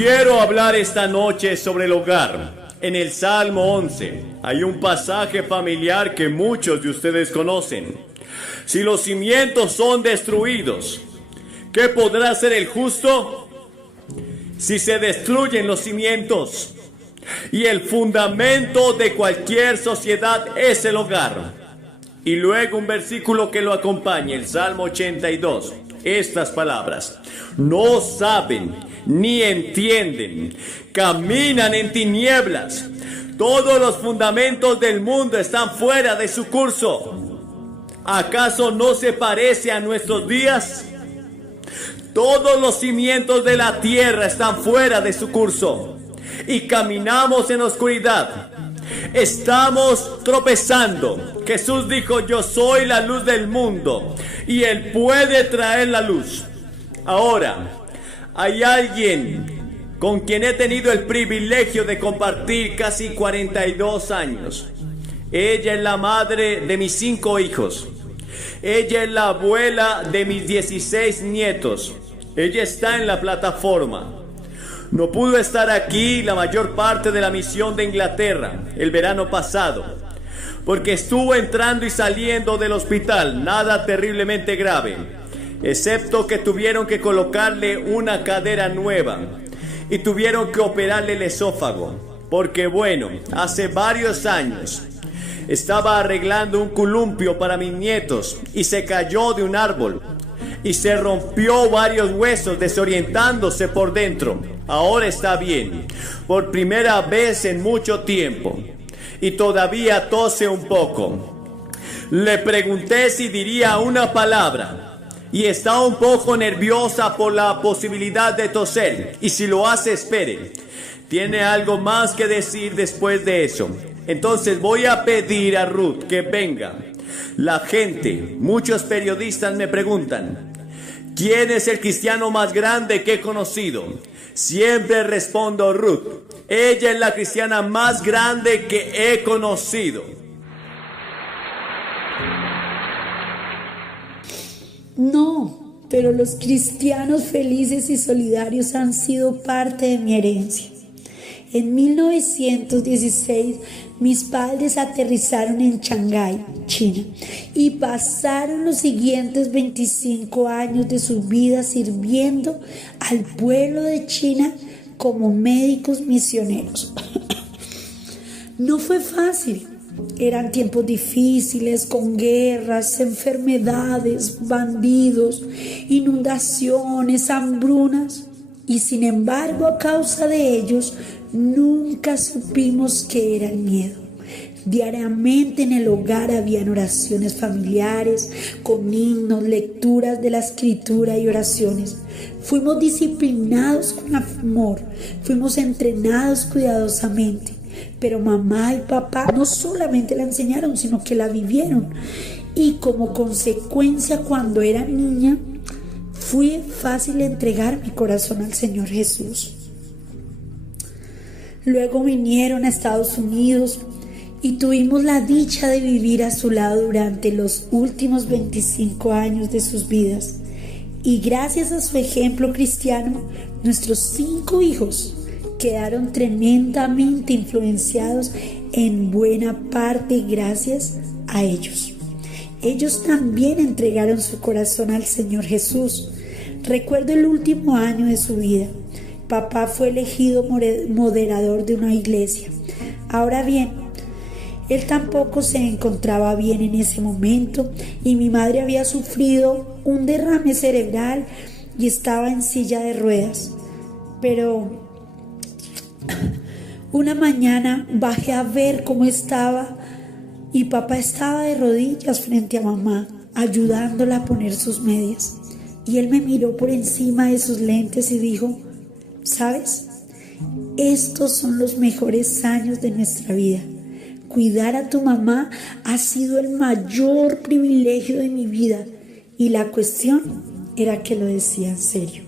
quiero hablar esta noche sobre el hogar. En el Salmo 11 hay un pasaje familiar que muchos de ustedes conocen. Si los cimientos son destruidos, ¿qué podrá hacer el justo? Si se destruyen los cimientos. Y el fundamento de cualquier sociedad es el hogar. Y luego un versículo que lo acompaña, el Salmo 82. Estas palabras: no saben ni entienden, caminan en tinieblas. Todos los fundamentos del mundo están fuera de su curso. ¿Acaso no se parece a nuestros días? Todos los cimientos de la tierra están fuera de su curso y caminamos en oscuridad. Estamos tropezando. Jesús dijo: yo soy la luz del mundo, y Él puede traer la luz. Ahora, hay alguien con quien he tenido el privilegio de compartir casi 42 años. Ella es la madre de mis 5 hijos. Ella es la abuela de mis 16 nietos. Ella está en la plataforma. No pudo estar aquí la mayor parte de la misión de Inglaterra el verano pasado, porque estuvo entrando y saliendo del hospital, nada terriblemente grave, excepto que tuvieron que colocarle una cadera nueva y tuvieron que operarle el esófago, porque bueno, hace varios años estaba arreglando un columpio para mis nietos y se cayó de un árbol y se rompió varios huesos desorientándose por dentro. Ahora está bien, por primera vez en mucho tiempo, y todavía tose un poco. Le pregunté si diría una palabra y está un poco nerviosa por la posibilidad de toser, y si lo hace, espere. Tiene algo más que decir después de eso. Entonces voy a pedir a Ruth que venga. La gente, muchos periodistas me preguntan: ¿quién es el cristiano más grande que he conocido? Siempre respondo: Ruth. Ella es la cristiana más grande que he conocido. No, pero los cristianos felices y solidarios han sido parte de mi herencia. En 1916, mis padres aterrizaron en Shanghái, China, y pasaron los siguientes 25 años de su vida sirviendo al pueblo de China como médicos misioneros. No fue fácil. Eran tiempos difíciles, con guerras, enfermedades, bandidos, inundaciones, hambrunas. Y sin embargo, a causa de ellos, nunca supimos qué era el miedo. Diariamente en el hogar habían oraciones familiares, con himnos, lecturas de la escritura y oraciones. Fuimos disciplinados con amor, fuimos entrenados cuidadosamente. Pero mamá y papá no solamente la enseñaron, sino que la vivieron. Y como consecuencia, cuando era niña, fue fácil entregar mi corazón al Señor Jesús. Luego vinieron a Estados Unidos y tuvimos la dicha de vivir a su lado durante los últimos 25 años de sus vidas. Y gracias a su ejemplo cristiano, nuestros 5 hijos quedaron tremendamente influenciados, en buena parte gracias a ellos. Ellos también entregaron su corazón al Señor Jesús. Recuerdo el último año de su vida. Papá fue elegido moderador de una iglesia. Ahora bien, él tampoco se encontraba bien en ese momento y mi madre había sufrido un derrame cerebral y estaba en silla de ruedas. Pero una mañana bajé a ver cómo estaba y papá estaba de rodillas frente a mamá, ayudándola a poner sus medias. Y él me miró por encima de sus lentes y dijo: ¿sabes? Estos son los mejores años de nuestra vida. Cuidar a tu mamá ha sido el mayor privilegio de mi vida. Y la cuestión era que lo decía en serio.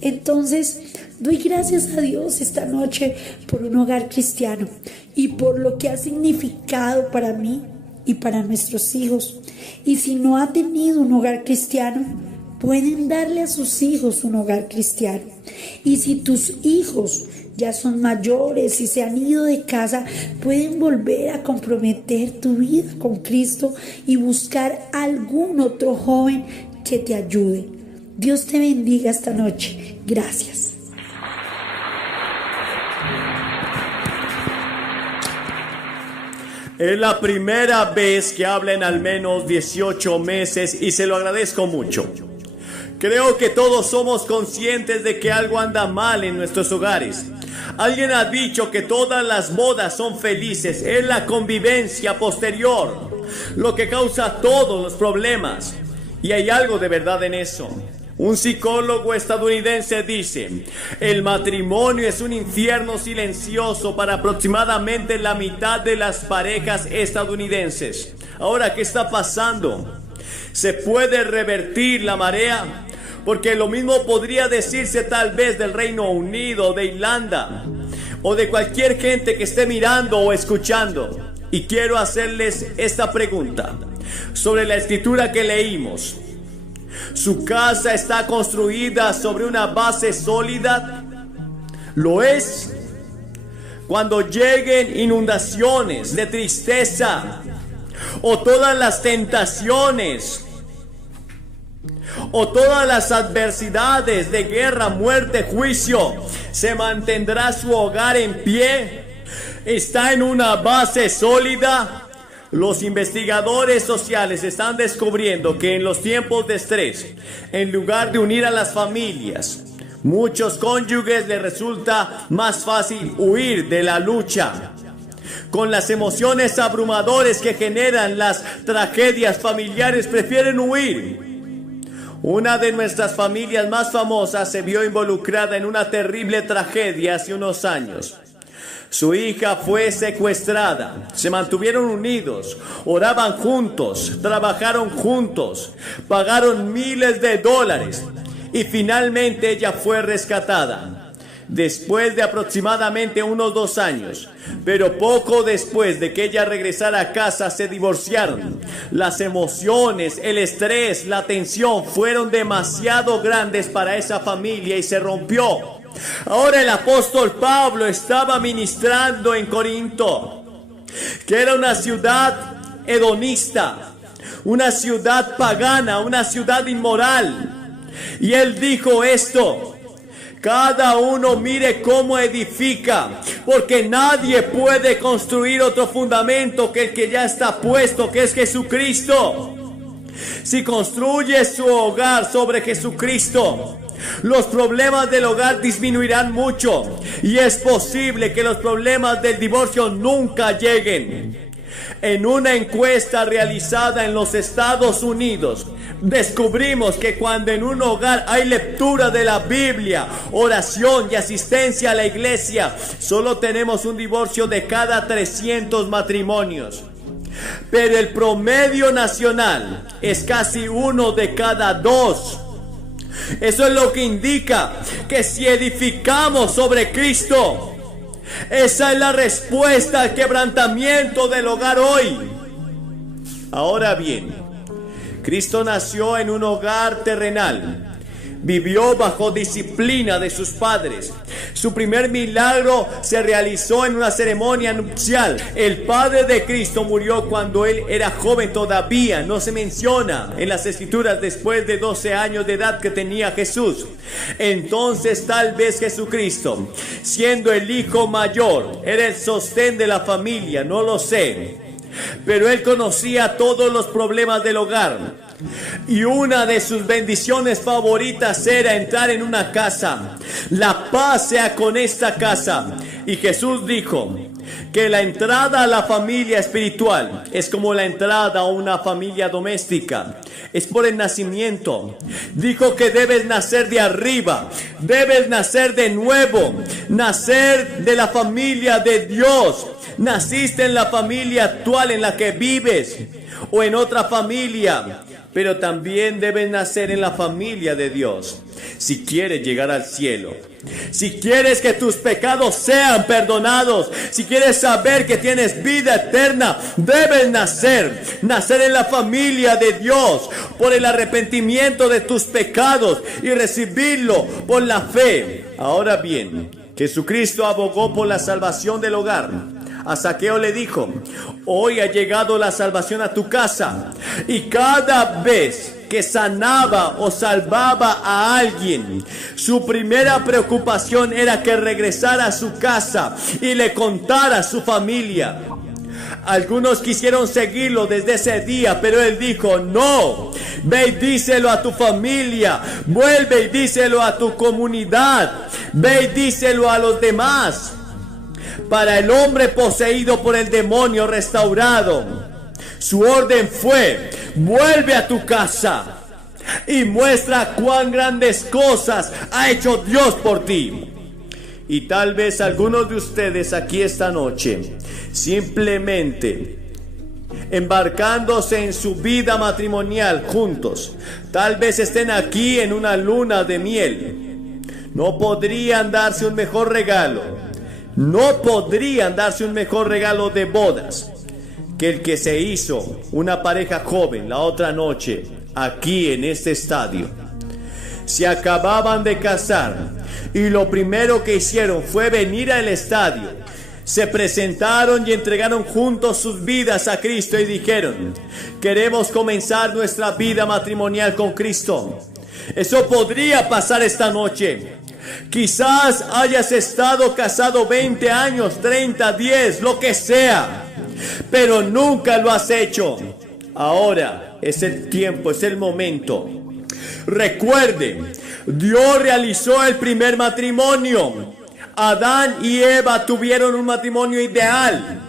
Entonces, doy gracias a Dios esta noche por un hogar cristiano y por lo que ha significado para mí y para nuestros hijos. Y si no ha tenido un hogar cristiano, pueden darle a sus hijos un hogar cristiano. Y si tus hijos ya son mayores y se han ido de casa, pueden volver a comprometer tu vida con Cristo y buscar algún otro joven que te ayude. Dios te bendiga esta noche. Gracias. Es la primera vez que habla en al menos 18 meses y se lo agradezco mucho. Creo que todos somos conscientes de que algo anda mal en nuestros hogares. Alguien ha dicho que todas las bodas son felices, es la convivencia posterior lo que causa todos los problemas. Y hay algo de verdad en eso. Un psicólogo estadounidense dice: el matrimonio es un infierno silencioso para aproximadamente la mitad de las parejas estadounidenses. Ahora, ¿qué está pasando? ¿Se puede revertir la marea? Porque lo mismo podría decirse tal vez del Reino Unido, de Irlanda, o de cualquier gente que esté mirando o escuchando. Y quiero hacerles esta pregunta sobre la escritura que leímos. ¿Su casa está construida sobre una base sólida? ¿Lo es? Cuando lleguen inundaciones de tristeza, o todas las tentaciones, o todas las adversidades de guerra, muerte, juicio, ¿se mantendrá su hogar en pie? ¿Está en una base sólida? Los investigadores sociales están descubriendo que en los tiempos de estrés, en lugar de unir a las familias, muchos cónyuges les resulta más fácil huir de la lucha. Con las emociones abrumadoras que generan las tragedias familiares, prefieren huir. Una de nuestras familias más famosas se vio involucrada en una terrible tragedia hace unos años. Su hija fue secuestrada, se mantuvieron unidos, oraban juntos, trabajaron juntos, pagaron miles de dólares y finalmente ella fue rescatada. Después de aproximadamente unos 2 años, pero poco después de que ella regresara a casa, se divorciaron. Las emociones, el estrés, la tensión fueron demasiado grandes para esa familia y se rompió. Ahora el apóstol Pablo estaba ministrando en Corinto, que era una ciudad hedonista, una ciudad pagana, una ciudad inmoral. Y él dijo esto: cada uno mire cómo edifica, porque nadie puede construir otro fundamento que el que ya está puesto, que es Jesucristo. Si construye su hogar sobre Jesucristo, los problemas del hogar disminuirán mucho y es posible que los problemas del divorcio nunca lleguen. En una encuesta realizada en los Estados Unidos, descubrimos que cuando en un hogar hay lectura de la Biblia, oración y asistencia a la iglesia, solo tenemos un divorcio de cada 300 matrimonios. Pero el promedio nacional es casi 1 de cada 2. Eso es lo que indica que si edificamos sobre Cristo, esa es la respuesta al quebrantamiento del hogar hoy. Ahora bien, Cristo nació en un hogar terrenal. Vivió bajo disciplina de sus padres. Su primer milagro se realizó en una ceremonia nupcial. El padre de Cristo murió cuando él era joven todavía. No se menciona en las escrituras después de 12 años de edad que tenía Jesús. Entonces tal vez Jesucristo, siendo el hijo mayor, era el sostén de la familia, no lo sé. Pero él conocía todos los problemas del hogar. Y una de sus bendiciones favoritas era entrar en una casa. La paz sea con esta casa. Y Jesús dijo que la entrada a la familia espiritual es como la entrada a una familia doméstica. Es por el nacimiento. Dijo que debes nacer de arriba. Debes nacer de nuevo. Nacer de la familia de Dios. Naciste en la familia actual en la que vives o en otra familia. pero también debes nacer en la familia de Dios si quieres llegar al cielo. Si quieres que tus pecados sean perdonados, si quieres saber que tienes vida eterna, debes nacer en la familia de Dios por el arrepentimiento de tus pecados y recibirlo por la fe. Ahora bien, Jesucristo abogó por la salvación del hogar. A Zaqueo le dijo: hoy ha llegado la salvación a tu casa. Y cada vez que sanaba o salvaba a alguien, su primera preocupación era que regresara a su casa y le contara a su familia. Algunos quisieron seguirlo desde ese día, pero él dijo: no, ve y díselo a tu familia, vuelve y díselo a tu comunidad, ve y díselo a los demás. Para el hombre poseído por el demonio restaurado, su orden fue: vuelve a tu casa y muestra cuán grandes cosas ha hecho Dios por ti. Y tal vez algunos de ustedes aquí esta noche, simplemente embarcándose en su vida matrimonial juntos, tal vez estén aquí en una luna de miel. No podrían darse un mejor regalo. No podrían darse un mejor regalo de bodas que el que se hizo una pareja joven la otra noche aquí en este estadio. Se acababan de casar y lo primero que hicieron fue venir al estadio. Se presentaron y entregaron juntos sus vidas a Cristo y dijeron: queremos comenzar nuestra vida matrimonial con Cristo. Eso podría pasar esta noche. Quizás hayas estado casado 20 años, 30, 10, lo que sea, pero nunca lo has hecho. Ahora es el tiempo, es el momento. Recuerde, Dios realizó el primer matrimonio. Adán y Eva tuvieron un matrimonio ideal.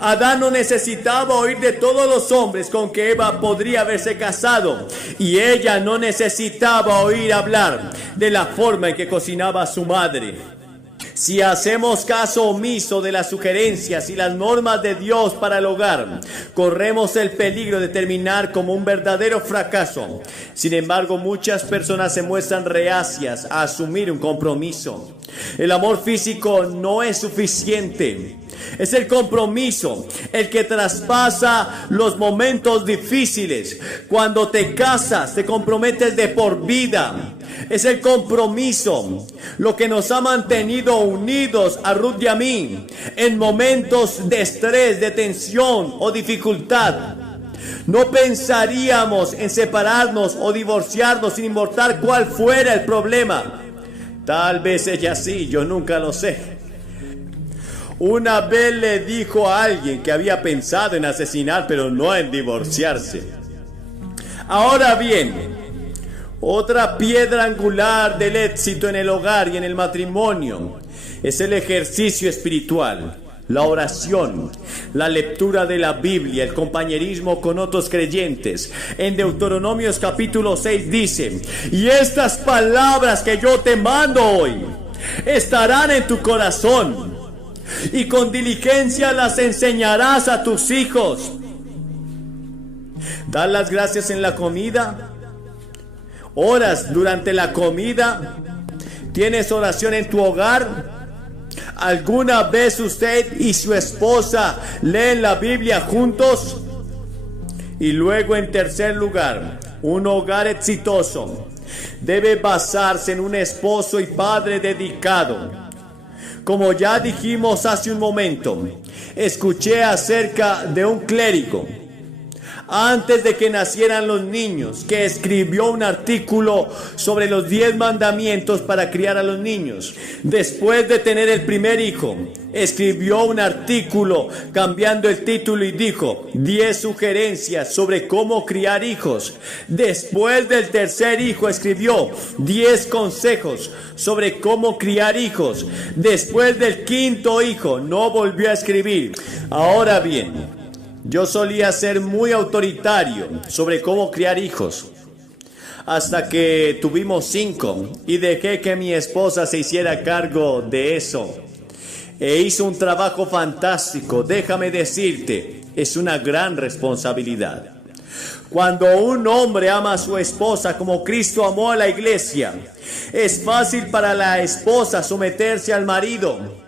Adán no necesitaba oír de todos los hombres con que Eva podría haberse casado, y ella no necesitaba oír hablar de la forma en que cocinaba a su madre. Si hacemos caso omiso de las sugerencias y las normas de Dios para el hogar, corremos el peligro de terminar como un verdadero fracaso. Sin embargo, muchas personas se muestran reacias a asumir un compromiso. El amor físico no es suficiente. Es el compromiso el que traspasa los momentos difíciles. Cuando te casas, te comprometes de por vida. Es el compromiso lo que nos ha mantenido unidos a Ruth y a mí en momentos de estrés, de tensión o dificultad. No pensaríamos en separarnos o divorciarnos sin importar cuál fuera el problema. Tal vez ella sí, yo nunca lo sé. Una vez le dijo a alguien que había pensado en asesinar, pero no en divorciarse. Ahora bien, otra piedra angular del éxito en el hogar y en el matrimonio es el ejercicio espiritual, la oración, la lectura de la Biblia, el compañerismo con otros creyentes. En Deuteronomios capítulo 6 dice: y estas palabras que yo te mando hoy estarán en tu corazón, y con diligencia las enseñarás a tus hijos. ¿Das las gracias en la comida? ¿Oras durante la comida? ¿Tienes oración en tu hogar? ¿Alguna vez usted y su esposa leen la Biblia juntos? Y luego, en tercer lugar, un hogar exitoso debe basarse en un esposo y padre dedicado. Como ya dijimos hace un momento, escuché acerca de un clérigo antes de que nacieran los niños, que escribió un artículo sobre los 10 mandamientos para criar a los niños. Después de tener el primer hijo, escribió un artículo cambiando el título y dijo: 10 sugerencias sobre cómo criar hijos. Después del tercer hijo, escribió 10 consejos sobre cómo criar hijos. Después del quinto hijo, no volvió a escribir. Ahora bien, yo solía ser muy autoritario sobre cómo criar hijos, hasta que tuvimos 5 y dejé que mi esposa se hiciera cargo de eso. E hizo un trabajo fantástico. Déjame decirte, es una gran responsabilidad. Cuando un hombre ama a su esposa como Cristo amó a la iglesia, es fácil para la esposa someterse al marido.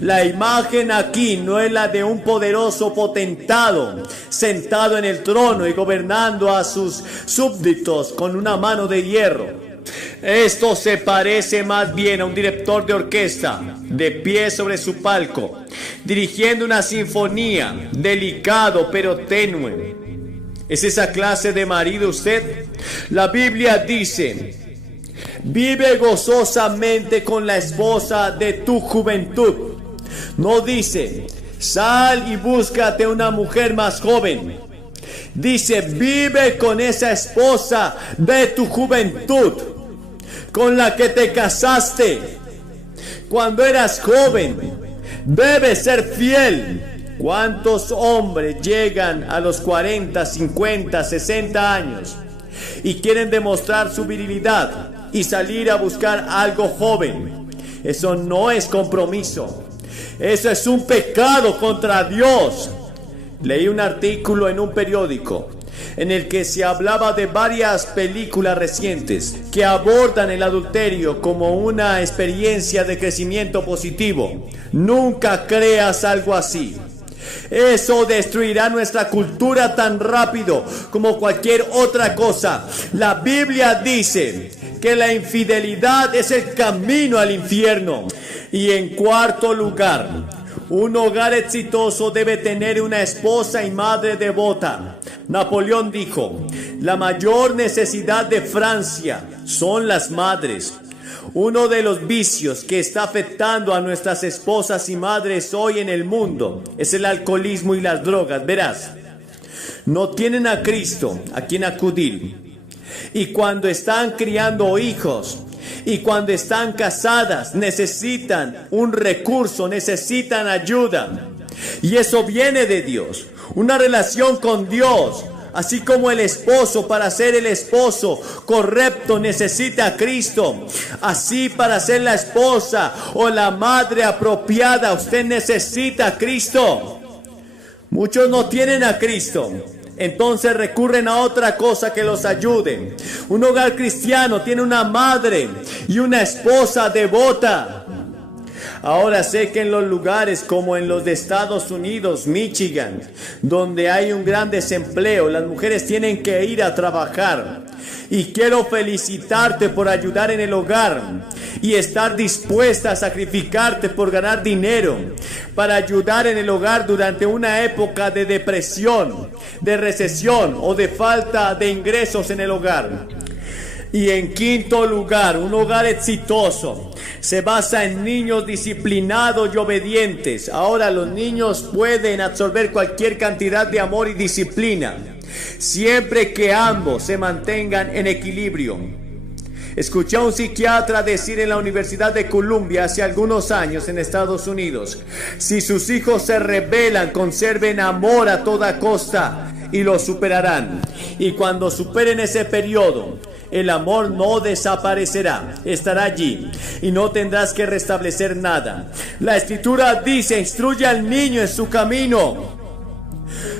La imagen aquí no es la de un poderoso potentado sentado en el trono y gobernando a sus súbditos con una mano de hierro. Esto se parece más bien a un director de orquesta de pie sobre su palco, dirigiendo una sinfonía, delicado pero tenue. ¿Es esa clase de marido usted? La Biblia dice: vive gozosamente con la esposa de tu juventud. No dice: sal y búscate una mujer más joven. Dice: vive con esa esposa de tu juventud, con la que te casaste cuando eras joven. Debes ser fiel. ¿Cuántos hombres llegan a los 40, 50, 60 años y quieren demostrar su virilidad y salir a buscar algo joven? Eso no es compromiso. Eso es un pecado contra Dios. Leí un artículo en un periódico en el que se hablaba de varias películas recientes que abordan el adulterio como una experiencia de crecimiento positivo. Nunca creas algo así. Eso destruirá nuestra cultura tan rápido como cualquier otra cosa. La Biblia dice que la infidelidad es el camino al infierno. Y en cuarto lugar, un hogar exitoso debe tener una esposa y madre devota. Napoleón dijo: la mayor necesidad de Francia son las madres. Uno de los vicios que está afectando a nuestras esposas y madres hoy en el mundo es el alcoholismo y las drogas. Verás, no tienen a Cristo a quien acudir. Y cuando están criando hijos y cuando están casadas, necesitan un recurso, necesitan ayuda. Y eso viene de Dios, una relación con Dios. Así como el esposo, para ser el esposo correcto, necesita a Cristo, así para ser la esposa o la madre apropiada, usted necesita a Cristo. Muchos no tienen a Cristo, entonces recurren a otra cosa que los ayude. Un hogar cristiano tiene una madre y una esposa devota. Ahora sé que en los lugares como en los de Estados Unidos, Michigan, donde hay un gran desempleo, las mujeres tienen que ir a trabajar. Y quiero felicitarte por ayudar en el hogar y estar dispuesta a sacrificarte por ganar dinero para ayudar en el hogar durante una época de depresión, de recesión o de falta de ingresos en el hogar. Y en quinto lugar, un hogar exitoso se basa en niños disciplinados y obedientes. Ahora los niños pueden absorber cualquier cantidad de amor y disciplina, siempre que ambos se mantengan en equilibrio. Escuché a un psiquiatra decir en la Universidad de Columbia hace algunos años en Estados Unidos: si sus hijos se rebelan, conserven amor a toda costa y lo superarán. Y cuando superen ese periodo, el amor no desaparecerá, estará allí y no tendrás que restablecer nada. La Escritura dice: instruye al niño en su camino,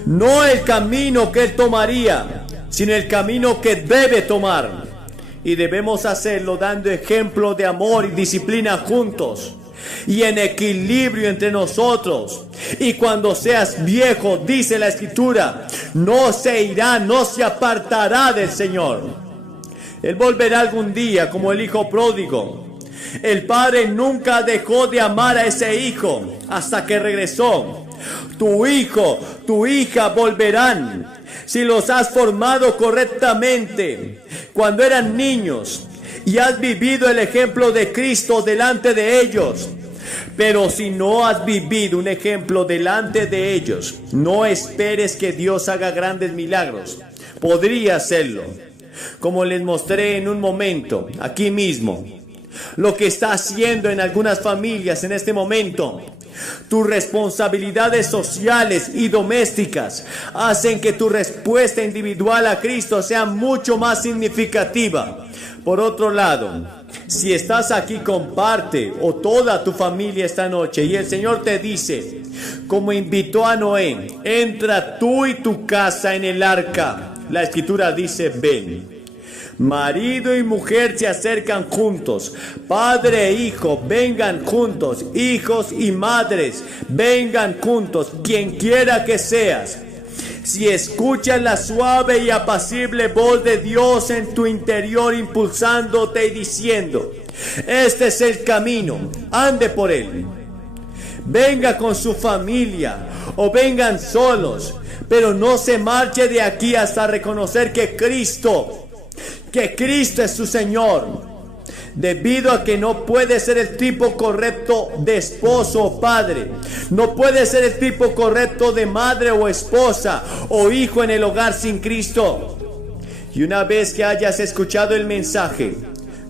no el camino que él tomaría, sino el camino que debe tomar. Y debemos hacerlo dando ejemplo de amor y disciplina juntos y en equilibrio entre nosotros. Y cuando seas viejo, dice la Escritura, no se irá, no se apartará del Señor. Él volverá algún día como el hijo pródigo. El padre nunca dejó de amar a ese hijo hasta que regresó. Tu hijo, tu hija volverán si los has formado correctamente cuando eran niños y has vivido el ejemplo de Cristo delante de ellos. Pero si no has vivido un ejemplo delante de ellos, no esperes que Dios haga grandes milagros. Podría hacerlo, como les mostré en un momento, aquí mismo, lo que está haciendo en algunas familias en este momento. Tus responsabilidades sociales y domésticas hacen que tu respuesta individual a Cristo sea mucho más significativa. Por otro lado, si estás aquí con parte o toda tu familia esta noche y el Señor te dice, como invitó a Noé, entra tú y tu casa en el arca. la escritura dice ven. Marido y mujer se acercan juntos, padre e hijo vengan juntos, hijos y madres vengan juntos, quien quiera que seas. Si escuchas la suave y apacible voz de Dios en tu interior impulsándote y diciendo, este es el camino, ande por él. Venga con su familia o vengan solos, pero no se marche de aquí hasta reconocer que Cristo es su Señor. Debido a que no puede ser el tipo correcto de esposo o padre, no puede ser el tipo correcto de madre o esposa o hijo en el hogar sin Cristo. Y una vez que hayas escuchado el mensaje,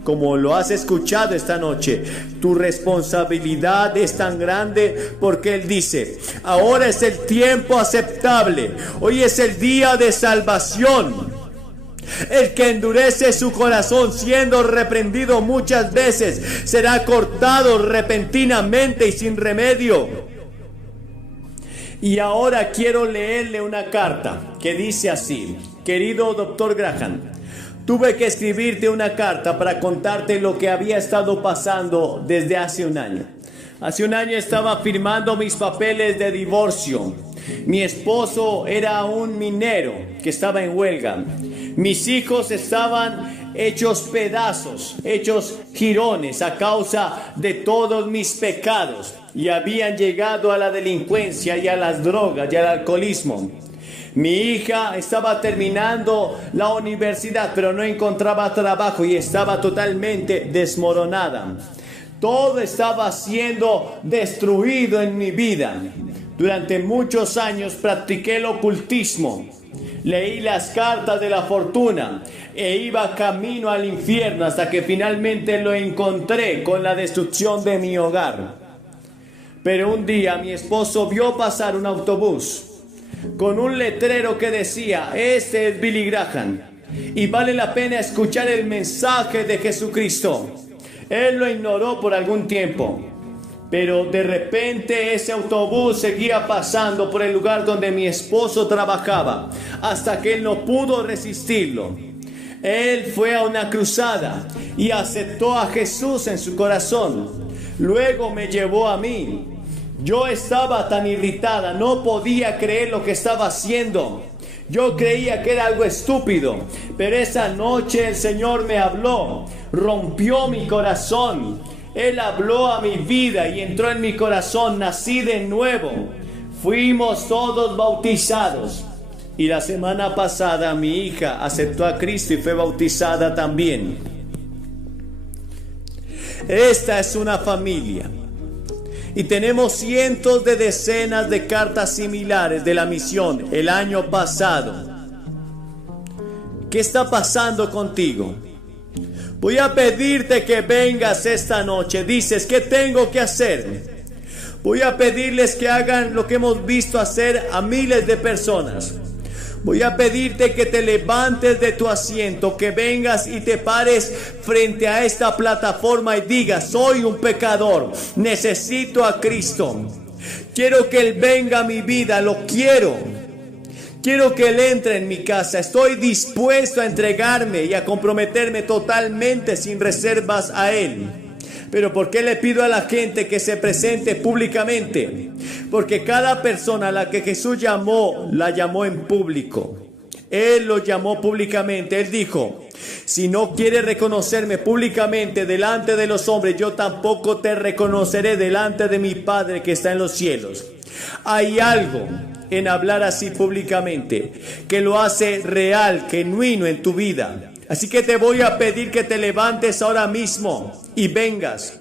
como lo has escuchado esta noche, tu responsabilidad es tan grande porque Él dice, ahora es el tiempo aceptable, hoy es el día de salvación. El que endurece su corazón siendo reprendido muchas veces será cortado repentinamente y sin remedio. Y ahora quiero leerle una carta que dice así: querido Dr. Graham, tuve que escribirte una carta para contarte lo que había estado pasando desde hace un año. Hace un año estaba firmando mis papeles de divorcio. Mi esposo era un minero que estaba en huelga. Mis hijos estaban hechos pedazos, hechos jirones a causa de todos mis pecados y habían llegado a la delincuencia y a las drogas y al alcoholismo. Mi hija estaba terminando la universidad, pero no encontraba trabajo y estaba totalmente desmoronada. Todo estaba siendo destruido en mi vida. Durante muchos años practiqué el ocultismo. Leí las cartas de la fortuna e iba camino al infierno hasta que finalmente lo encontré con la destrucción de mi hogar. Pero un día mi esposo vio pasar un autobús con un letrero que decía, este es Billy Graham y vale la pena escuchar el mensaje de Jesucristo. Él lo ignoró por algún tiempo, pero de repente ese autobús seguía pasando por el lugar donde mi esposo trabajaba, hasta que él no pudo resistirlo. Él fue a una cruzada y aceptó a Jesús en su corazón. Luego me llevó a mí. Yo estaba tan irritada, no podía creer lo que estaba haciendo. Yo creía que era algo estúpido, pero esa noche el Señor me habló, rompió mi corazón. Él habló a mi vida y entró en mi corazón, nací de nuevo. Fuimos todos bautizados. Y la semana pasada mi hija aceptó a Cristo y fue bautizada también. Esta es una familia. Y tenemos cientos de decenas de cartas similares de la misión el año pasado. ¿Qué está pasando contigo? Voy a pedirte que vengas esta noche. Dices, ¿qué tengo que hacer? Voy a pedirles que hagan lo que hemos visto hacer a miles de personas. Voy a pedirte que te levantes de tu asiento, que vengas y te pares frente a esta plataforma y digas, soy un pecador, necesito a Cristo. Quiero que Él venga a mi vida, lo quiero. Quiero que Él entre en mi casa. Estoy dispuesto a entregarme y a comprometerme totalmente sin reservas a Él. Pero ¿por qué le pido a la gente que se presente públicamente? Porque cada persona a la que Jesús llamó, la llamó en público. Él lo llamó públicamente. Él dijo, si no quieres reconocerme públicamente delante de los hombres, yo tampoco te reconoceré delante de mi Padre que está en los cielos. Hay algo en hablar así públicamente que lo hace real, genuino en tu vida. Así que te voy a pedir que te levantes ahora mismo y vengas.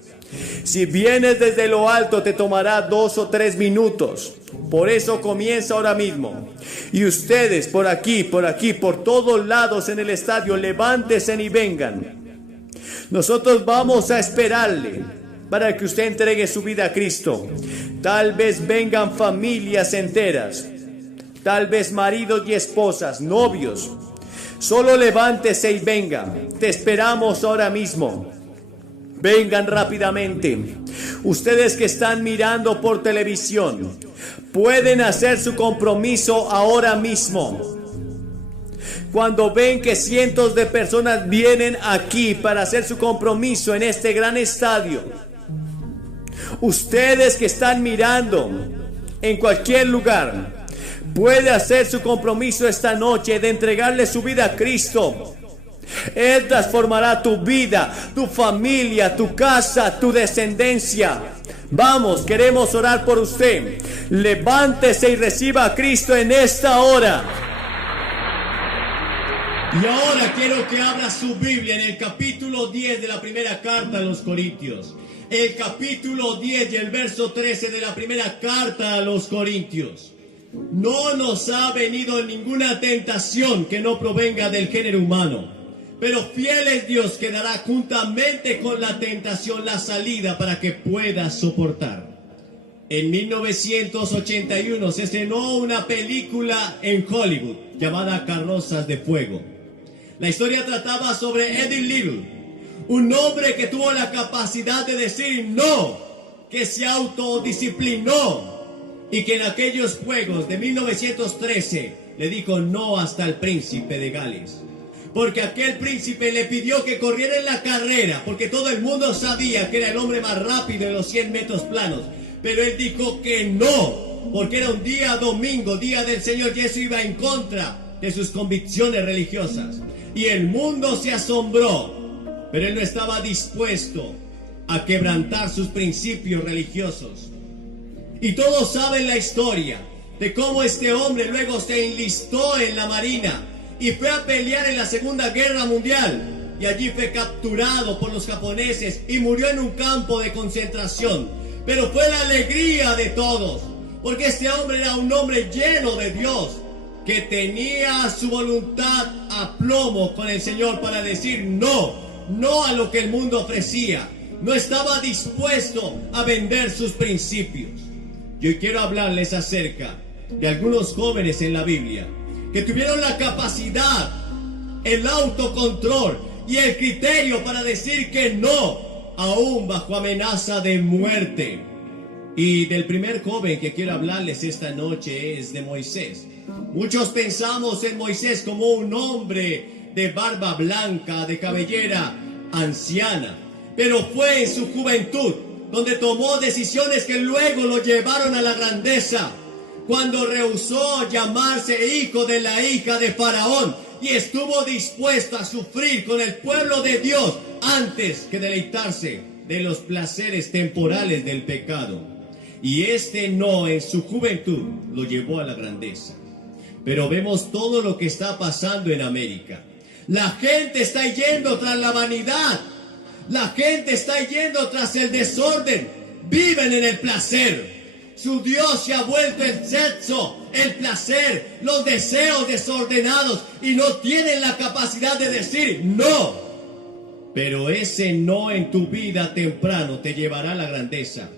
Si vienes desde lo alto te tomará 2 o 3 minutos. Por eso comienza ahora mismo. Y ustedes por aquí, por todos lados en el estadio, levántense y vengan. Nosotros vamos a esperarle para que usted entregue su vida a Cristo. Tal vez vengan familias enteras. Tal vez maridos y esposas, novios. Solo levántese y venga. Te esperamos ahora mismo. Vengan rápidamente. Ustedes que están mirando por televisión, pueden hacer su compromiso ahora mismo. cuando ven que cientos de personas vienen aquí para hacer su compromiso en este gran estadio. Ustedes que están mirando en cualquier lugar, puede hacer su compromiso esta noche de entregarle su vida a Cristo. Él transformará tu vida, tu familia, tu casa, tu descendencia. Vamos, queremos orar por usted. Levántese y reciba a Cristo en esta hora. Y ahora quiero que abra su Biblia en el capítulo 10 de la primera carta a los Corintios. El capítulo 10 y el verso 13 de la primera carta a los Corintios. No nos ha venido ninguna tentación que no provenga del género humano, pero fiel es Dios que dará juntamente con la tentación la salida para que pueda soportar. En 1981 se estrenó una película en Hollywood llamada Carrozas de Fuego. La historia trataba sobre Eddie Little, un hombre que tuvo la capacidad de decir no, que se autodisciplinó y que en aquellos juegos de 1913 le dijo no hasta el príncipe de Gales. Porque aquel príncipe le pidió que corriera en la carrera, porque todo el mundo sabía que era el hombre más rápido en los 100 metros planos. Pero él dijo que no, porque era un día domingo, día del Señor, y eso iba en contra de sus convicciones religiosas. Y el mundo se asombró, pero él no estaba dispuesto a quebrantar sus principios religiosos. Y todos saben la historia de cómo este hombre luego se enlistó en la marina y fue a pelear en la Segunda Guerra Mundial. Y allí fue capturado por los japoneses y murió en un campo de concentración. Pero fue la alegría de todos, porque este hombre era un hombre lleno de Dios, que tenía su voluntad a plomo con el Señor para decir no a lo que el mundo ofrecía. No estaba dispuesto a vender sus principios. Yo quiero hablarles acerca de algunos jóvenes en la Biblia que tuvieron la capacidad, el autocontrol y el criterio para decir que no, aún bajo amenaza de muerte. Y del primer joven que quiero hablarles esta noche es de Moisés. Muchos pensamos en Moisés como un hombre de barba blanca, de cabellera anciana, pero fue en su juventud donde tomó decisiones que luego lo llevaron a la grandeza, cuando rehusó llamarse hijo de la hija de Faraón y estuvo dispuesto a sufrir con el pueblo de Dios antes que deleitarse de los placeres temporales del pecado. Y este no en su juventud lo llevó a la grandeza. Pero vemos todo lo que está pasando en América. La gente está yendo tras la vanidad. La gente está yendo tras el desorden. Viven en el placer. Su Dios se ha vuelto el sexo, el placer, los deseos desordenados y no tienen la capacidad de decir no. Pero ese no en tu vida temprano te llevará a la grandeza.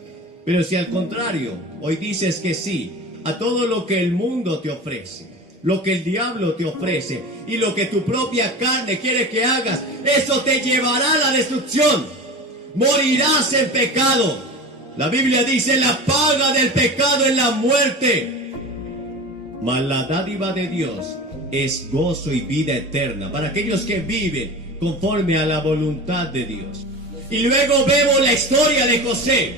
Pero si al contrario, hoy dices que sí a todo lo que el mundo te ofrece, lo que el diablo te ofrece y lo que tu propia carne quiere que hagas, eso te llevará a la destrucción. Morirás en pecado. La Biblia dice: la paga del pecado es la muerte, mas la dádiva de Dios es gozo y vida eterna para aquellos que viven conforme a la voluntad de Dios. Y luego vemos la historia de José,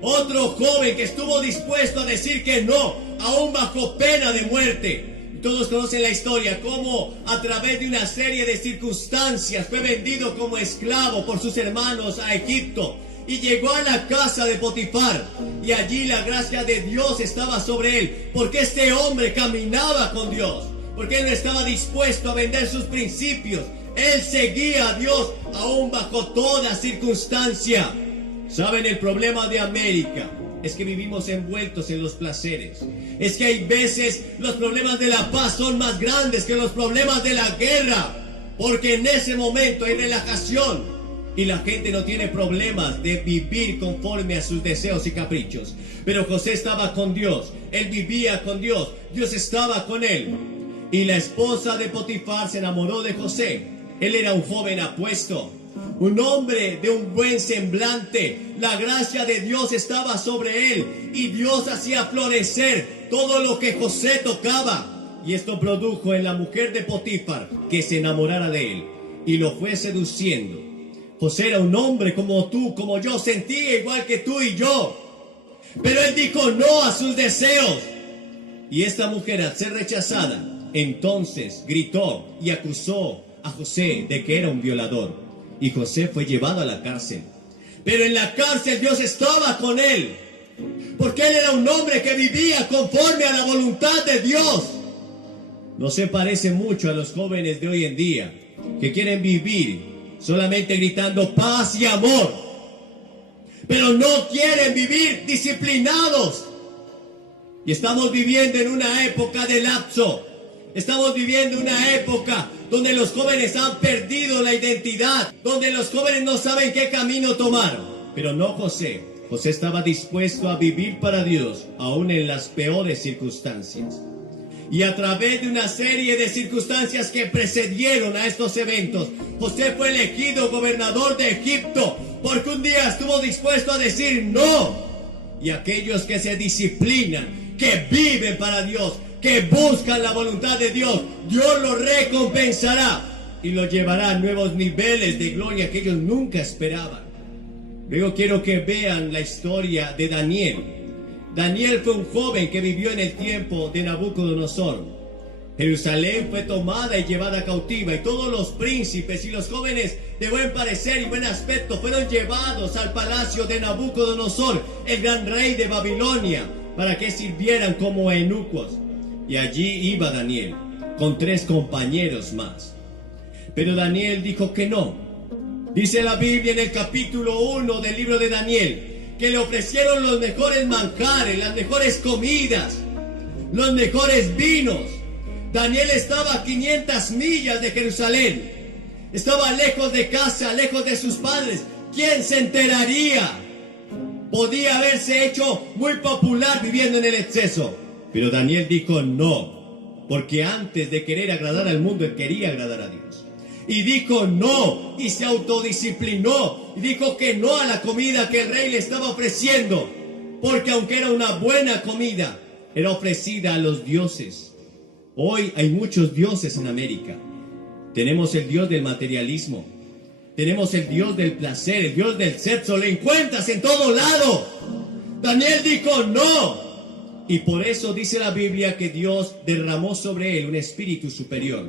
otro joven que estuvo dispuesto a decir que no, aún bajo pena de muerte. Todos conocen la historia, cómo a través de una serie de circunstancias fue vendido como esclavo por sus hermanos a Egipto. Y llegó a la casa de Potifar, y allí la gracia de Dios estaba sobre él, porque este hombre caminaba con Dios, porque él no estaba dispuesto a vender sus principios. Él seguía a Dios aún bajo toda circunstancia. ¿Saben? El problema de América es que vivimos envueltos en los placeres. Es que hay veces los problemas de la paz son más grandes que los problemas de la guerra, porque en ese momento hay relajación y la gente no tiene problemas de vivir conforme a sus deseos y caprichos. Pero José estaba con Dios, él vivía con Dios, Dios estaba con él. Y la esposa de Potifar se enamoró de José. Él era un joven apuesto, un hombre de un buen semblante. La gracia de Dios estaba sobre él y Dios hacía florecer todo lo que José tocaba. Y esto produjo en la mujer de Potifar que se enamorara de él y lo fue seduciendo. José era un hombre como tú, como yo, sentía igual que tú y yo. Pero él dijo no a sus deseos. Y esta mujer, al ser rechazada, entonces gritó y acusó a José de que era un violador. Y José fue llevado a la cárcel. Pero en la cárcel Dios estaba con él, porque él era un hombre que vivía conforme a la voluntad de Dios. No se parece mucho a los jóvenes de hoy en día, que quieren vivir solamente gritando paz y amor, pero no quieren vivir disciplinados. Y estamos viviendo en una época de lapso. Estamos viviendo una época donde los jóvenes han perdido la identidad, donde los jóvenes no saben qué camino tomar. Pero no José. José estaba dispuesto a vivir para Dios, aún en las peores circunstancias. Y a través de una serie de circunstancias que precedieron a estos eventos, José fue elegido gobernador de Egipto, porque un día estuvo dispuesto a decir no. Y aquellos que se disciplinan, que viven para Dios, que buscan la voluntad de Dios, Dios los recompensará y los llevará a nuevos niveles de gloria que ellos nunca esperaban. Luego quiero que vean la historia de Daniel. Daniel fue un joven que vivió en el tiempo de Nabucodonosor. Jerusalén fue tomada y llevada cautiva, y todos los príncipes y los jóvenes de buen parecer y buen aspecto fueron llevados al palacio de Nabucodonosor, el gran rey de Babilonia, para que sirvieran como eunucos. Y allí iba Daniel, con 3 compañeros más. Pero Daniel dijo que no. Dice la Biblia en el capítulo 1 del libro de Daniel, que le ofrecieron los mejores manjares, las mejores comidas, los mejores vinos. Daniel estaba a 500 millas de Jerusalén. Estaba lejos de casa, lejos de sus padres. ¿Quién se enteraría? Podía haberse hecho muy popular viviendo en el exceso. Pero Daniel dijo no, porque antes de querer agradar al mundo, él quería agradar a Dios. Y dijo no, y se autodisciplinó, y dijo que no a la comida que el rey le estaba ofreciendo, porque aunque era una buena comida, era ofrecida a los dioses. Hoy hay muchos dioses en América. Tenemos el Dios del materialismo, tenemos el Dios del placer, el Dios del sexo, le encuentras en todo lado. Daniel dijo no. Y por eso dice la Biblia que Dios derramó sobre él un espíritu superior.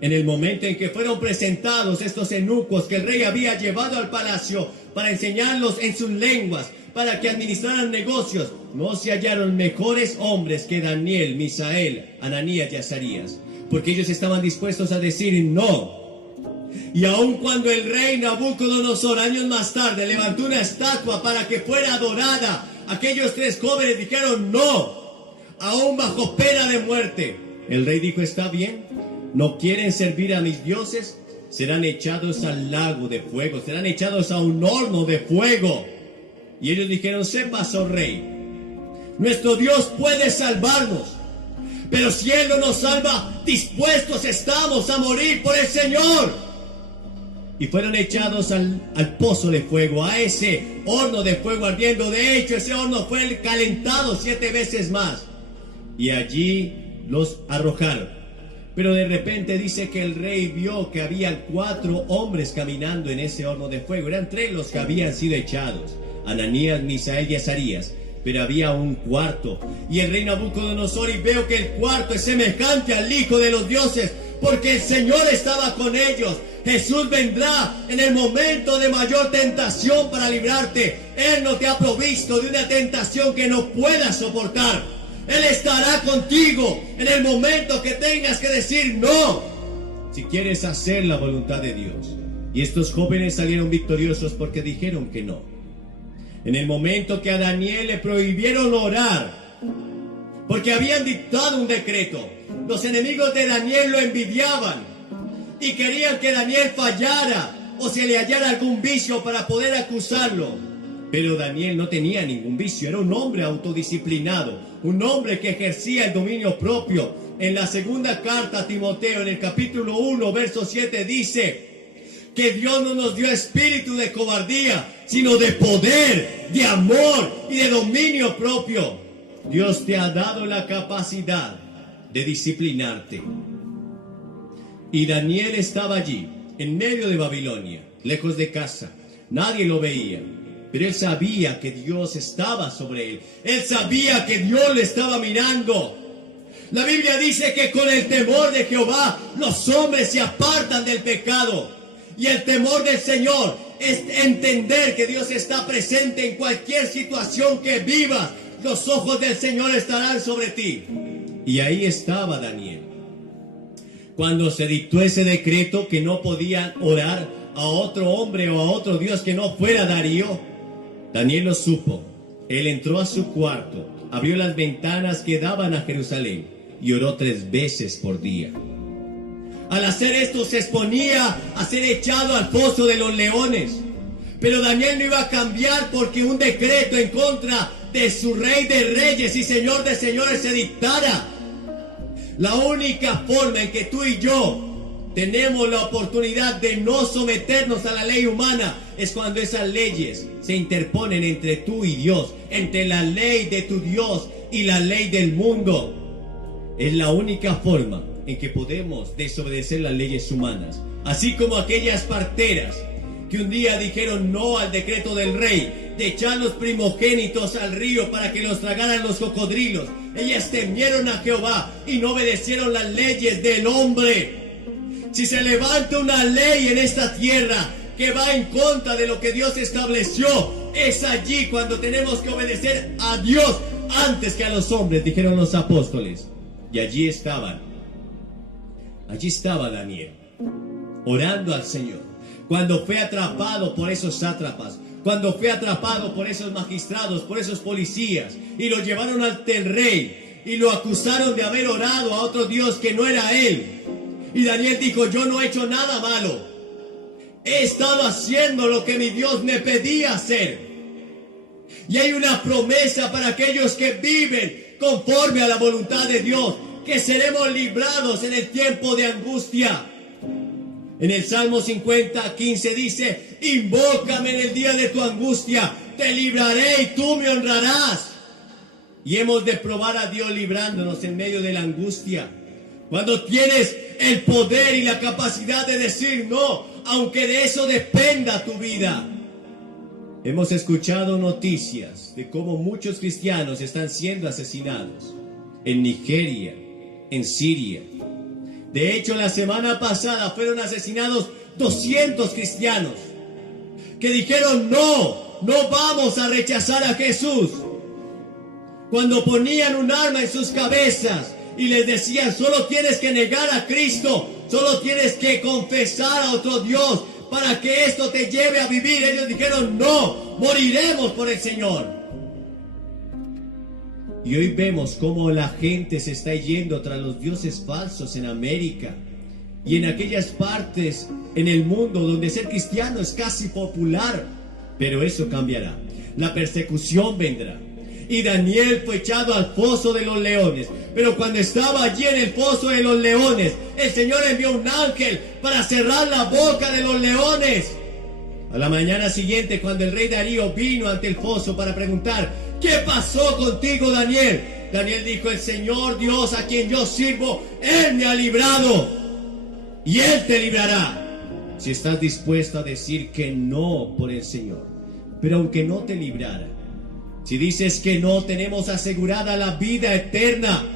En el momento en que fueron presentados estos eunucos que el rey había llevado al palacio para enseñarlos en sus lenguas, para que administraran negocios, no se hallaron mejores hombres que Daniel, Misael, Ananías y Azarías, porque ellos estaban dispuestos a decir no. Y aun cuando el rey Nabucodonosor años más tarde levantó una estatua para que fuera adorada, aquellos 3 jóvenes dijeron no, aún bajo pena de muerte. El rey dijo, está bien, no quieren servir a mis dioses, serán echados al lago de fuego, serán echados a un horno de fuego. Y ellos dijeron, sepas, oh rey, nuestro Dios puede salvarnos, pero si Él no nos salva, dispuestos estamos a morir por el Señor. Y fueron echados al pozo de fuego, a ese horno de fuego ardiendo. De hecho, ese horno fue calentado 7 veces más. Y allí los arrojaron. Pero de repente dice que el rey vio que había 4 hombres caminando en ese horno de fuego. Eran 3 los que habían sido echados: Ananías, Misael y Azarías. Pero había un cuarto. Y el rey Nabucodonosor, y veo que el cuarto es semejante al Hijo de los dioses, porque el Señor estaba con ellos. Jesús vendrá en el momento de mayor tentación para librarte. Él no te ha provisto de una tentación que no puedas soportar. Él estará contigo en el momento que tengas que decir no, si quieres hacer la voluntad de Dios. Y estos jóvenes salieron victoriosos porque dijeron que no. En el momento que a Daniel le prohibieron orar, porque habían dictado un decreto, los enemigos de Daniel lo envidiaban y querían que Daniel fallara o se le hallara algún vicio para poder acusarlo. Pero Daniel no tenía ningún vicio, era un hombre autodisciplinado, un hombre que ejercía el dominio propio. En la segunda carta a Timoteo, en el capítulo 1, verso 7, dice que Dios no nos dio espíritu de cobardía, sino de poder, de amor y de dominio propio. Dios te ha dado la capacidad de disciplinarte. Y Daniel estaba allí, en medio de Babilonia, lejos de casa. Nadie lo veía, pero él sabía que Dios estaba sobre él. Él sabía que Dios le estaba mirando. La Biblia dice que con el temor de Jehová los hombres se apartan del pecado. Y el temor del Señor es entender que Dios está presente en cualquier situación que vivas. Los ojos del Señor estarán sobre ti. Y ahí estaba Daniel. Cuando se dictó ese decreto que no podían orar a otro hombre o a otro Dios que no fuera Darío, Daniel lo supo. Él entró a su cuarto, abrió las ventanas que daban a Jerusalén y oró 3 veces por día. Al hacer esto se exponía a ser echado al foso de los leones. Pero Daniel no iba a cambiar porque un decreto en contra de su rey de reyes y señor de señores se dictara. La única forma en que tú y yo tenemos la oportunidad de no someternos a la ley humana es cuando esas leyes se interponen entre tú y Dios, entre la ley de tu Dios y la ley del mundo. Es la única forma en que podemos desobedecer las leyes humanas. Así como aquellas parteras que un día dijeron no al decreto del rey de echar los primogénitos al río para que los tragaran los cocodrilos. Ellas temieron a Jehová y no obedecieron las leyes del hombre. Si se levanta una ley en esta tierra que va en contra de lo que Dios estableció, es allí cuando tenemos que obedecer a Dios antes que a los hombres, dijeron los apóstoles. Y allí estaba Daniel, orando al Señor. Cuando fue atrapado por esos sátrapas, cuando fue atrapado por esos magistrados, por esos policías, y lo llevaron ante el rey, y lo acusaron de haber orado a otro Dios que no era él. Y Daniel dijo, yo no he hecho nada malo. He estado haciendo lo que mi Dios me pedía hacer. Y hay una promesa para aquellos que viven conforme a la voluntad de Dios, que seremos librados en el tiempo de angustia. En el Salmo 50:15 dice, invócame en el día de tu angustia, te libraré y tú me honrarás. Y hemos de probar a Dios librándonos en medio de la angustia. Cuando tienes el poder y la capacidad de decir no, aunque de eso dependa tu vida. Hemos escuchado noticias de cómo muchos cristianos están siendo asesinados en Nigeria, en Siria. De hecho, la semana pasada fueron asesinados 200 cristianos que dijeron no vamos a rechazar a Jesús. Cuando ponían un arma en sus cabezas y les decían solo tienes que negar a Cristo, solo tienes que confesar a otro Dios para que esto te lleve a vivir. Ellos dijeron no, moriremos por el Señor. Y hoy vemos cómo la gente se está yendo tras los dioses falsos en América y en aquellas partes en el mundo donde ser cristiano es casi popular. Pero eso cambiará. La persecución vendrá. Y Daniel fue echado al foso de los leones. Pero cuando estaba allí en el foso de los leones, el Señor envió un ángel para cerrar la boca de los leones. A la mañana siguiente, cuando el rey Darío vino ante el foso para preguntar, ¿qué pasó contigo, Daniel? Daniel dijo, el Señor Dios a quien yo sirvo, Él me ha librado y Él te librará. Si estás dispuesto a decir que no por el Señor, pero aunque no te librara, si dices que no, tenemos asegurada la vida eterna.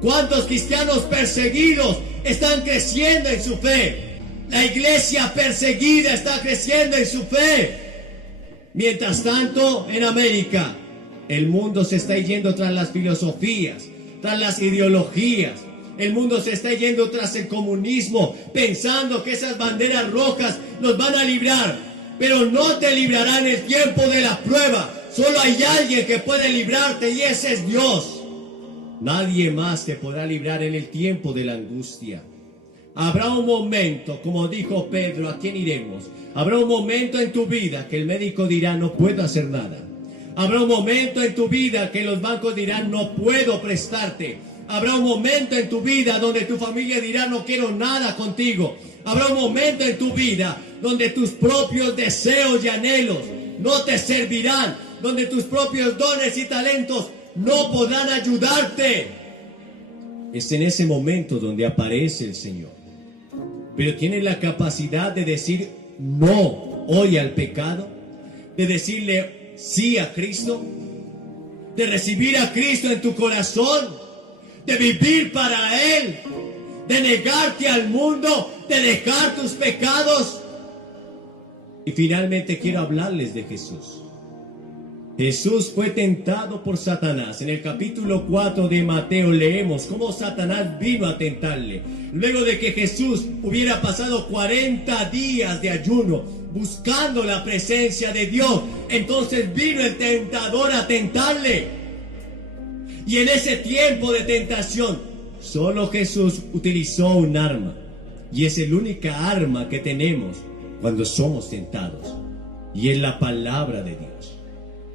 ¿Cuántos cristianos perseguidos están creciendo en su fe? La iglesia perseguida está creciendo en su fe. Mientras tanto, en América, el mundo se está yendo tras las filosofías, tras las ideologías. El mundo se está yendo tras el comunismo, pensando que esas banderas rojas nos van a librar. Pero no te librará en el tiempo de la prueba. Solo hay alguien que puede librarte y ese es Dios. Nadie más te podrá librar en el tiempo de la angustia. Habrá un momento, como dijo Pedro, ¿a quién iremos? Habrá un momento en tu vida que el médico dirá, no puedo hacer nada. Habrá un momento en tu vida que los bancos dirán, no puedo prestarte. Habrá un momento en tu vida donde tu familia dirá, no quiero nada contigo. Habrá un momento en tu vida donde tus propios deseos y anhelos no te servirán, donde tus propios dones y talentos no podrán ayudarte. Es en ese momento donde aparece el Señor. Pero tienes la capacidad de decir no hoy al pecado, de decirle sí a Cristo, de recibir a Cristo en tu corazón, de vivir para Él, de negarte al mundo, de dejar tus pecados. Y finalmente quiero hablarles de Jesús. Jesús fue tentado por Satanás. En el capítulo 4 de Mateo leemos cómo Satanás vino a tentarle. Luego de que Jesús hubiera pasado 40 días de ayuno buscando la presencia de Dios, entonces vino el tentador a tentarle. Y en ese tiempo de tentación, solo Jesús utilizó un arma. Y es el única arma que tenemos cuando somos tentados. Y es la palabra de Dios.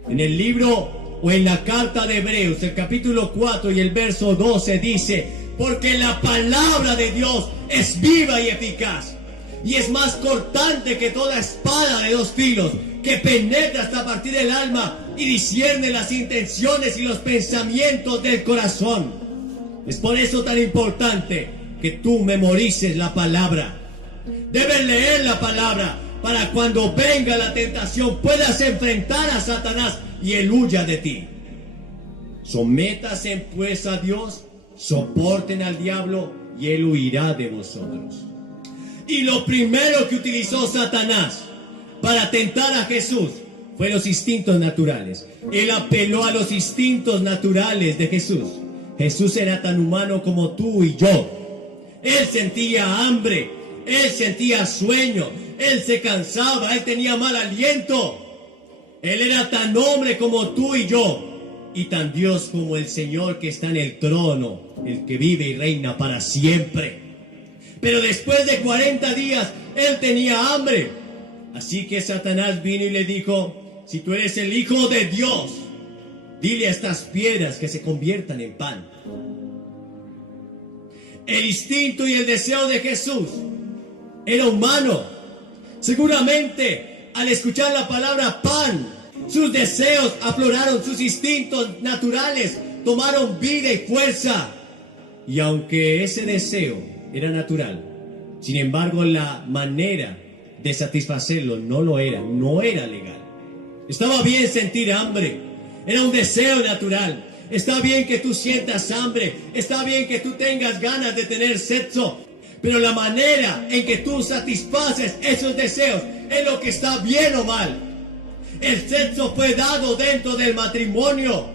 En el libro o en la carta de Hebreos, el capítulo 4 y el verso 12 dice: porque la palabra de Dios es viva y eficaz, y es más cortante que toda espada de dos filos, que penetra hasta partir del alma y discierne las intenciones y los pensamientos del corazón. Es por eso tan importante que tú memorices la palabra. Debes leer la palabra para cuando venga la tentación puedas enfrentar a Satanás y él huya de ti. Sométase pues a Dios, soporten al diablo y él huirá de vosotros. Y lo primero que utilizó Satanás para tentar a Jesús fue los instintos naturales. Él apeló a los instintos naturales de Jesús. Jesús era tan humano como tú y yo. Él sentía hambre, él sentía sueño, él se cansaba, él tenía mal aliento. Él era tan hombre como tú y yo, y tan Dios como el Señor que está en el trono, el que vive y reina para siempre. Pero después de 40 días, él tenía hambre. Así que Satanás vino y le dijo: si tú eres el Hijo de Dios, dile a estas piedras que se conviertan en pan. El instinto y el deseo de Jesús era humano. Seguramente al escuchar la palabra pan, sus deseos afloraron, sus instintos naturales tomaron vida y fuerza. Y aunque ese deseo era natural, sin embargo la manera de satisfacerlo no lo era, no era legal. Estaba bien sentir hambre, era un deseo natural. Está bien que tú sientas hambre, está bien que tú tengas ganas de tener sexo, pero la manera en que tú satisfaces esos deseos es lo que está bien o mal. El sexo fue dado dentro del matrimonio,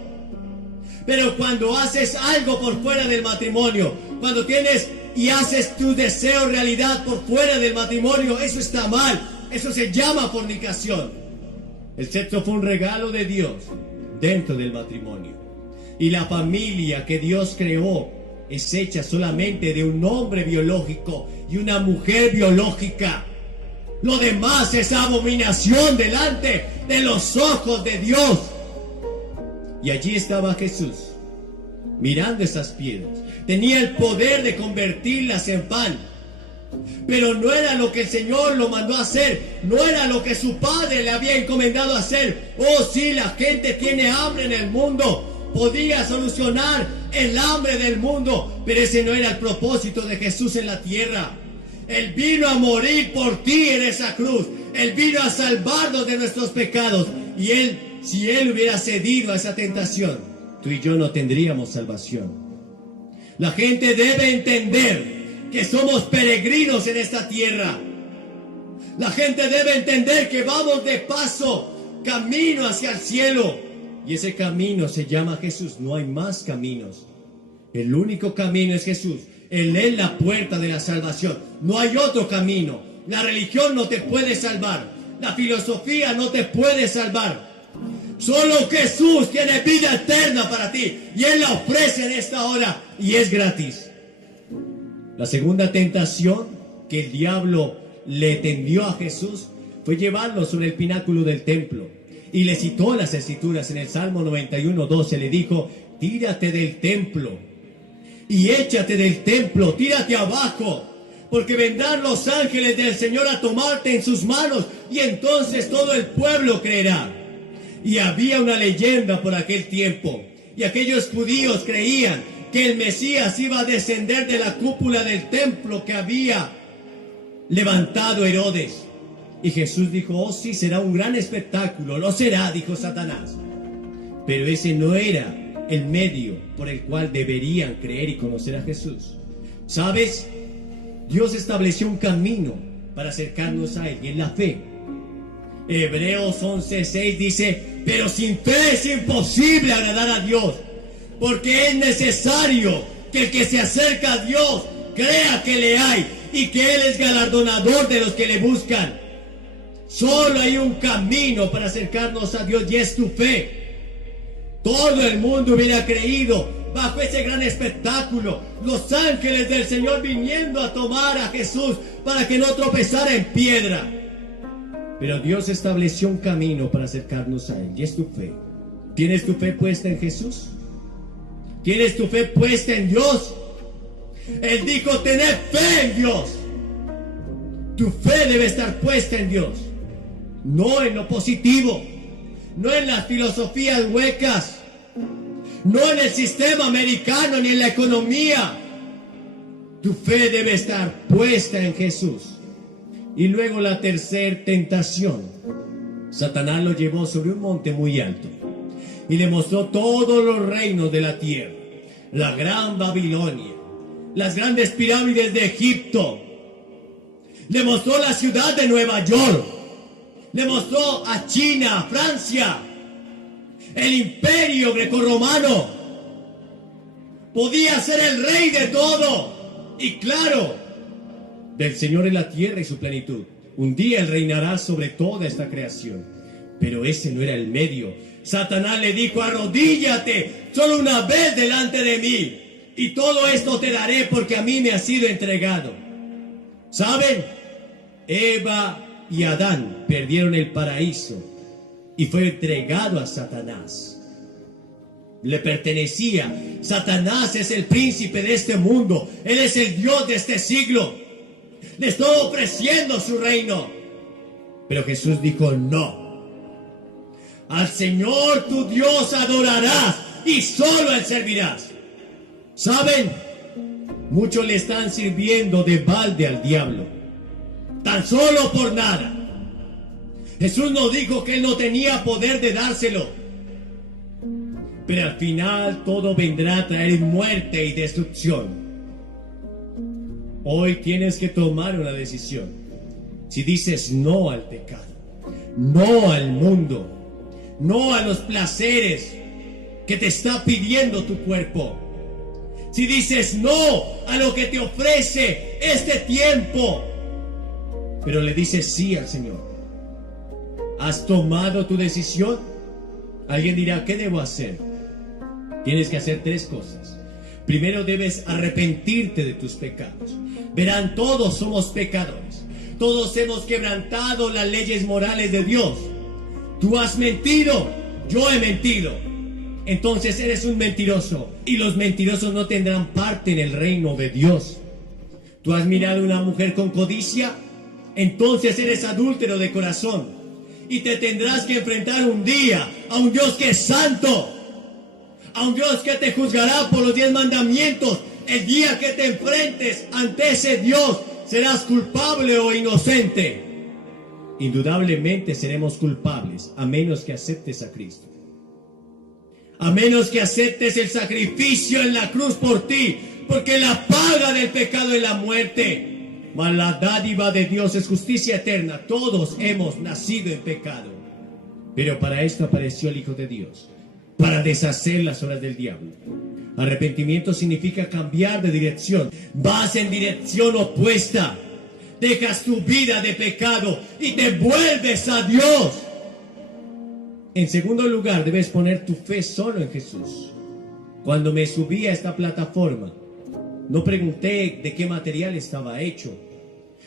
pero cuando haces algo por fuera del matrimonio, cuando tienes y haces tu deseo realidad por fuera del matrimonio, eso está mal. Eso se llama fornicación. El sexo fue un regalo de Dios dentro del matrimonio. Y la familia que Dios creó es hecha solamente de un hombre biológico y una mujer biológica. Lo demás es abominación delante de los ojos de Dios. Y allí estaba Jesús, mirando esas piedras. Tenía el poder de convertirlas en pan. Pero no era lo que el Señor lo mandó a hacer. No era lo que su Padre le había encomendado a hacer. Oh, sí, la gente tiene hambre en el mundo. Podía solucionar el hambre del mundo, pero ese no era el propósito de Jesús en la tierra. Él vino a morir por ti en esa cruz. Él vino a salvarnos de nuestros pecados. Y Él, si Él hubiera cedido a esa tentación, tú y yo no tendríamos salvación. La gente debe entender que somos peregrinos en esta tierra. La gente debe entender que vamos de paso, camino hacia el cielo. Y ese camino se llama Jesús. No hay más caminos. El único camino es Jesús. Él es la puerta de la salvación. No hay otro camino. La religión no te puede salvar. La filosofía no te puede salvar. Solo Jesús tiene vida eterna para ti. Y Él la ofrece en esta hora. Y es gratis. La segunda tentación que el diablo le tendió a Jesús fue llevarlo sobre el pináculo del templo. Y le citó las escrituras en el Salmo 91:12. Le dijo: tírate del templo y échate del templo, tírate abajo, porque vendrán los ángeles del Señor a tomarte en sus manos, y entonces todo el pueblo creerá. Y había una leyenda por aquel tiempo, y aquellos judíos creían que el Mesías iba a descender de la cúpula del templo que había levantado Herodes. Y Jesús dijo: oh sí, será un gran espectáculo. Lo será, dijo Satanás. Pero ese no era el medio por el cual deberían creer y conocer a Jesús. ¿Sabes? Dios estableció un camino para acercarnos a Él, y es la fe. Hebreos 11:6 dice: pero sin fe es imposible agradar a Dios, porque es necesario que el que se acerca a Dios crea que le hay y que Él es galardonador de los que le buscan. Solo hay un camino para acercarnos a Dios, y es tu fe. Todo el mundo hubiera creído bajo ese gran espectáculo, los ángeles del Señor viniendo a tomar a Jesús para que no tropezara en piedra. Pero Dios estableció un camino para acercarnos a Él, y es tu fe. ¿Tienes tu fe puesta en Jesús? ¿Tienes tu fe puesta en Dios? Él dijo: tened fe en Dios. Tu fe debe estar puesta en Dios, no en lo positivo, no en las filosofías huecas, no en el sistema americano ni en la economía. Tu fe debe estar puesta en Jesús. Y luego la tercera tentación. Satanás lo llevó sobre un monte muy alto y le mostró todos los reinos de la tierra, la gran Babilonia, las grandes pirámides de Egipto. Le mostró la ciudad de Nueva York. Le mostró a China, a Francia, el imperio grecorromano. Podía ser el rey de todo. Y claro, del Señor es la tierra y su plenitud. Un día Él reinará sobre toda esta creación. Pero ese no era el medio. Satanás le dijo: arrodíllate solo una vez delante de mí, y todo esto te daré, porque a mí me ha sido entregado. ¿Saben? Eva y Adán perdieron el paraíso y fue entregado a Satanás. Le pertenecía. Satanás es el príncipe de este mundo. Él es el Dios de este siglo. Le está ofreciendo su reino. Pero Jesús dijo: no. Al Señor tu Dios adorarás y solo a Él servirás. ¿Saben? Muchos le están sirviendo de balde al diablo, tan solo por nada. Jesús nos dijo que Él no tenía poder de dárselo. Pero al final todo vendrá a traer muerte y destrucción. Hoy tienes que tomar una decisión. Si dices no al pecado, no al mundo, no a los placeres que te está pidiendo tu cuerpo, si dices no a lo que te ofrece este tiempo, pero le dices sí al Señor, ¿has tomado tu decisión? Alguien dirá: ¿qué debo hacer? Tienes que hacer tres cosas. Primero, debes arrepentirte de tus pecados. Verán, todos somos pecadores. Todos hemos quebrantado las leyes morales de Dios. Tú has mentido, yo he mentido. Entonces eres un mentiroso, y los mentirosos no tendrán parte en el reino de Dios. Tú has mirado a una mujer con codicia, entonces eres adúltero de corazón, y te tendrás que enfrentar un día a un Dios que es santo, a un Dios que te juzgará por los 10 mandamientos. El día que te enfrentes ante ese Dios, serás culpable o inocente. Indudablemente seremos culpables, a menos que aceptes a Cristo, a menos que aceptes el sacrificio en la cruz por ti, porque la paga del pecado es la muerte, mas la dádiva de Dios es justicia eterna. Todos hemos nacido en pecado, pero para esto apareció el Hijo de Dios, para deshacer las obras del diablo. Arrepentimiento significa cambiar de dirección. Vas en dirección opuesta. Dejas tu vida de pecado y te vuelves a Dios. En segundo lugar, debes poner tu fe solo en Jesús. Cuando me subí a esta plataforma, no pregunté de qué material estaba hecho.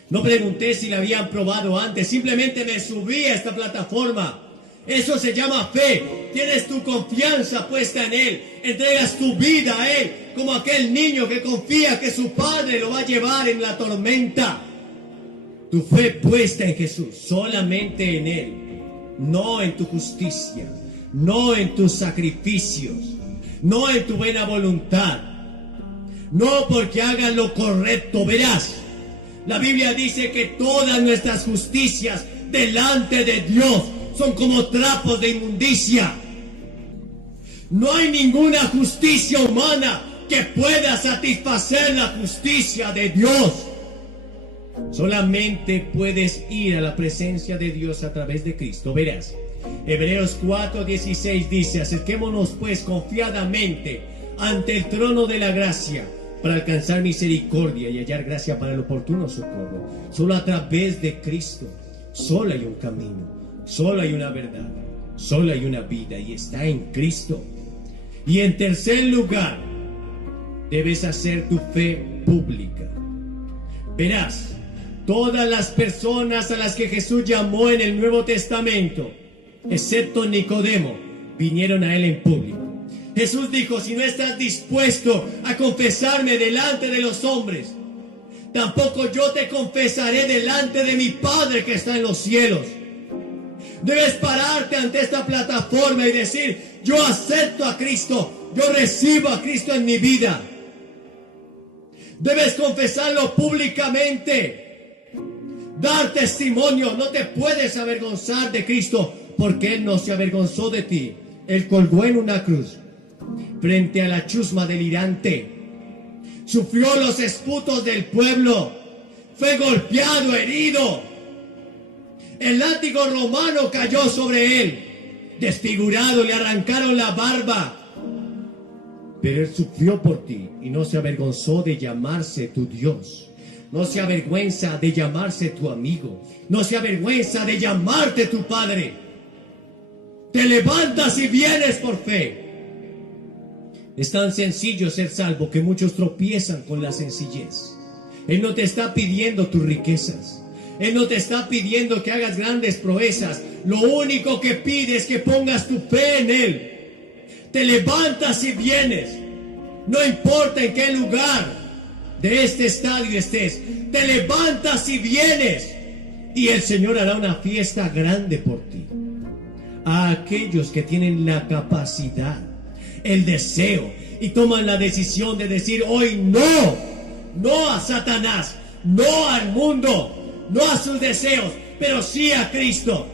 No pregunté si la habían probado antes. Simplemente me subí a esta plataforma. Eso se llama fe. Tienes tu confianza puesta en Él. Entregas tu vida a Él, como aquel niño que confía que su padre lo va a llevar en la tormenta. Tu fe puesta en Jesús, solamente en Él. No en tu justicia, no en tus sacrificios, no en tu buena voluntad. no porque hagan lo correcto. Verás, la Biblia dice que todas nuestras justicias delante de Dios son como trapos de inmundicia. No hay ninguna justicia humana que pueda satisfacer la justicia de Dios. Solamente puedes ir a la presencia de Dios a través de Cristo. Verás, Hebreos 4:16 dice: acerquémonos pues confiadamente ante el trono de la gracia para alcanzar misericordia y hallar gracia para el oportuno socorro. Solo a través de Cristo, solo hay un camino, solo hay una verdad, solo hay una vida, y está en Cristo. Y en tercer lugar, debes hacer tu fe pública. Verás, todas las personas a las que Jesús llamó en el Nuevo Testamento, excepto Nicodemo, vinieron a él en público. Jesús dijo: si no estás dispuesto a confesarme delante de los hombres, tampoco yo te confesaré delante de mi Padre que está en los cielos. Debes pararte ante esta plataforma y decir: yo acepto a Cristo, yo recibo a Cristo en mi vida. Debes confesarlo públicamente, dar testimonio. No te puedes avergonzar de Cristo, porque Él no se avergonzó de ti. Él colgó en una cruz frente a la chusma delirante, sufrió los esputos del pueblo, fue golpeado, herido. El látigo romano cayó sobre él, desfigurado, le arrancaron la barba. Pero Él sufrió por ti y no se avergonzó de llamarse tu Dios. No se avergüenza de llamarse tu amigo. No se avergüenza de llamarte tu Padre. Te levantas y vienes por fe. Es tan sencillo ser salvo que muchos tropiezan con la sencillez. Él no te está pidiendo tus riquezas. Él no te está pidiendo que hagas grandes proezas. Lo único que pide es que pongas tu fe en Él. Te levantas y vienes. No importa en qué lugar de este estadio estés. Te levantas y vienes. Y el Señor hará una fiesta grande por ti. A aquellos que tienen la capacidad, el deseo y toman la decisión de decir hoy no. No a Satanás, no al mundo, no a sus deseos, pero sí a Cristo.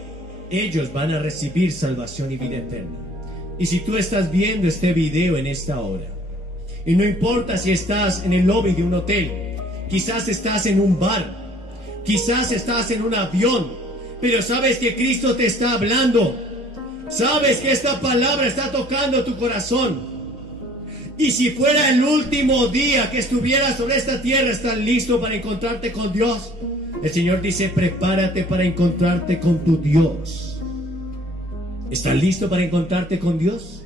Ellos van a recibir salvación y vida eterna. Y si tú estás viendo este video en esta hora, y no importa si estás en el lobby de un hotel, quizás estás en un bar, quizás estás en un avión, pero sabes que Cristo te está hablando, sabes que esta palabra está tocando tu corazón. Y si fuera el último día que estuvieras sobre esta tierra, ¿estás listo para encontrarte con Dios? El Señor dice: prepárate para encontrarte con tu Dios. ¿Estás listo para encontrarte con Dios?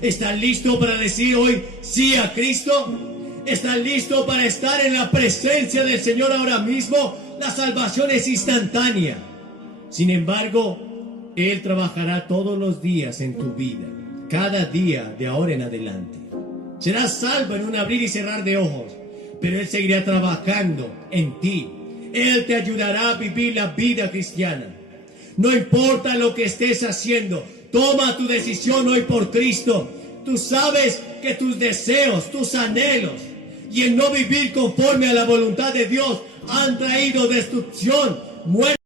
¿Estás listo para decir hoy sí a Cristo? ¿Estás listo para estar en la presencia del Señor ahora mismo? La salvación es instantánea. Sin embargo, Él trabajará todos los días en tu vida, cada día de ahora en adelante. Serás salvo en un abrir y cerrar de ojos, pero Él seguirá trabajando en ti. Él te ayudará a vivir la vida cristiana. No importa lo que estés haciendo, toma tu decisión hoy por Cristo. Tú sabes que tus deseos, tus anhelos y el no vivir conforme a la voluntad de Dios han traído destrucción, muerte.